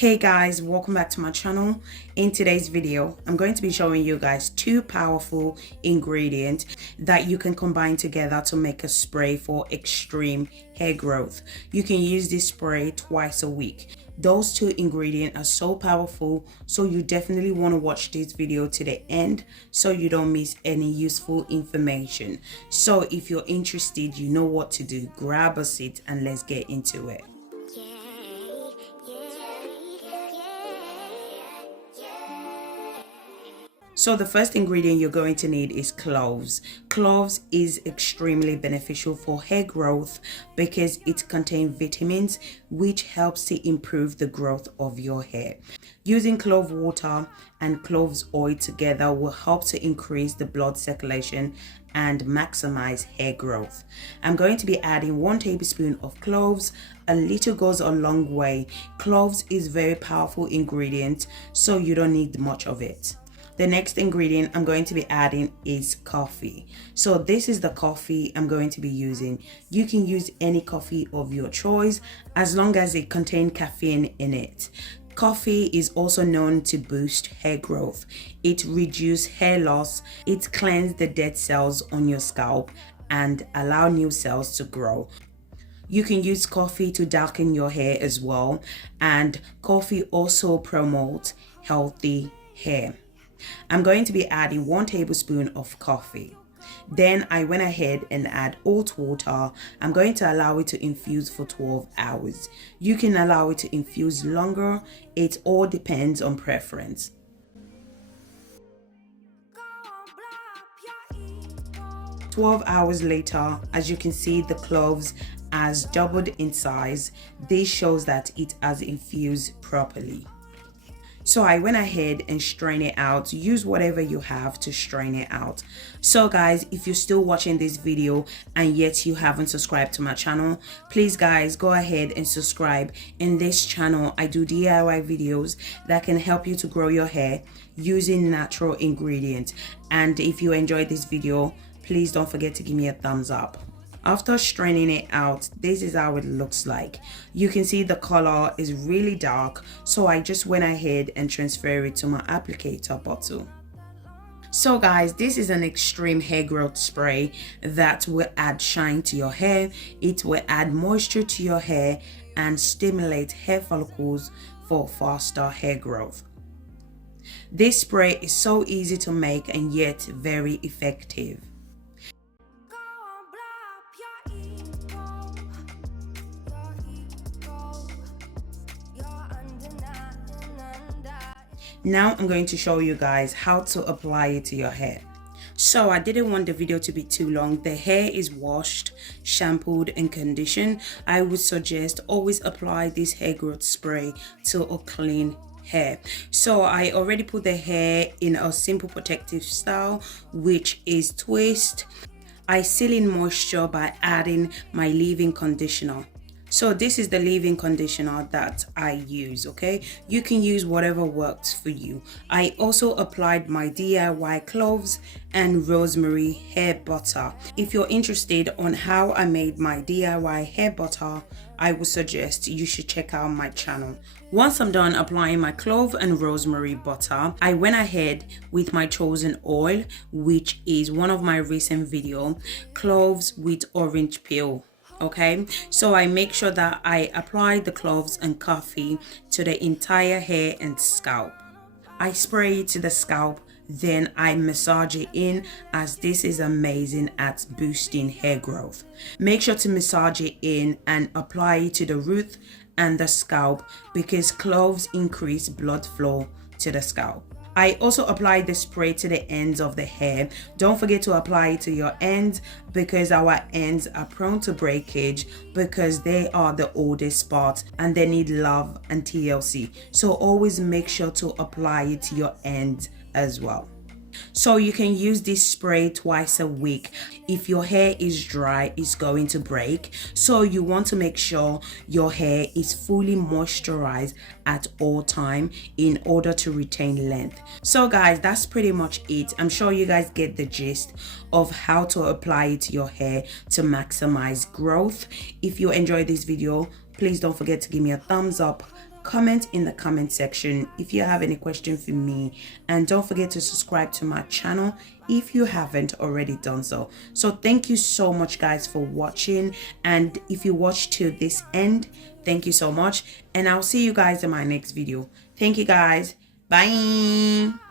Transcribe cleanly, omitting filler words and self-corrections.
Hey guys, welcome back to my channel. In today's video, I'm going to be showing you guys two powerful ingredients that you can combine together to make a spray for extreme hair growth. You can use this spray twice a week. Those two ingredients are so powerful, so you definitely want to watch this video to the end so you don't miss any useful information. So if you're interested, you know what to do. Grab a seat and let's get into it. So the first ingredient you're going to need is cloves. Cloves is extremely beneficial for hair growth because it contains vitamins which helps to improve the growth of your hair. Using clove water and cloves oil together will help to increase the blood circulation and maximize hair growth. I'm going to be adding 1 tablespoon of cloves. A little goes a long way. Cloves is very powerful ingredient, so you don't need much of it. The next ingredient I'm going to be adding is coffee. So this is the coffee I'm going to be using. You can use any coffee of your choice as long as it contains caffeine in it. Coffee is also known to boost hair growth. It reduces hair loss. It cleanses the dead cells on your scalp and allow new cells to grow. You can use coffee to darken your hair as well, and coffee also promotes healthy hair. I'm going to be adding 1 tablespoon of coffee. Then I went ahead and add hot water. I'm going to allow it to infuse for 12 hours. You can allow it to infuse longer. It all depends on preference. "12 hours later, as you can see, the cloves has doubled in size. This shows that it has infused properly. So I went ahead and strained it out. Use whatever you have to strain it out. So guys, if you're still watching this video and yet you haven't subscribed to my channel, please guys go ahead and subscribe. In this channel I do DIY videos that can help you to grow your hair using natural ingredients. And if you enjoyed this video, please don't forget to give me a thumbs up. After straining it out, this is how it looks like. You can see the color is really dark, so I just went ahead and transferred it to my applicator bottle. So guys, this is an extreme hair growth spray that will add shine to your hair. It will add moisture to your hair and stimulate hair follicles for faster hair growth. This spray is so easy to make and yet very effective. Now I'm going to show you guys how to apply it to your hair. So I didn't want the video to be too long. The hair is washed, shampooed and conditioned. I would suggest always apply this hair growth spray to a clean hair. So I already put the hair in a simple protective style, which is twist. I seal in moisture by adding my leave-in conditioner. So this is the leave-in conditioner that I use, okay? You can use whatever works for you. I also applied my DIY cloves and rosemary hair butter. If you're interested on how I made my DIY hair butter, I would suggest you should check out my channel. Once I'm done applying my clove and rosemary butter, I went ahead with my chosen oil, which is one of my recent videos, cloves with orange peel. Okay, so I make sure that I apply the cloves and coffee to the entire hair and scalp. I spray it to the scalp, then I massage it in, as this is amazing at boosting hair growth. Make sure to massage it in and apply it to the root and the scalp because cloves increase blood flow to the scalp. I also apply the spray to the ends of the hair. Don't forget to apply it to your ends because our ends are prone to breakage because they are the oldest part and they need love and TLC. So always make sure to apply it to your ends as well. So you can use this spray twice a week. If your hair is dry, it's going to break. So you want to make sure your hair is fully moisturized at all time in order to retain length. So guys, that's pretty much it. I'm sure you guys get the gist of how to apply it to your hair to maximize growth. If you enjoyed this video, please don't forget to give me a thumbs up, Comment in the comment section if you have any question for me, and don't forget to subscribe to my channel if you haven't already done so. So thank you so much guys for watching, and if you watched till this end, thank you so much, and I'll see you guys in my next video. Thank you guys. Bye.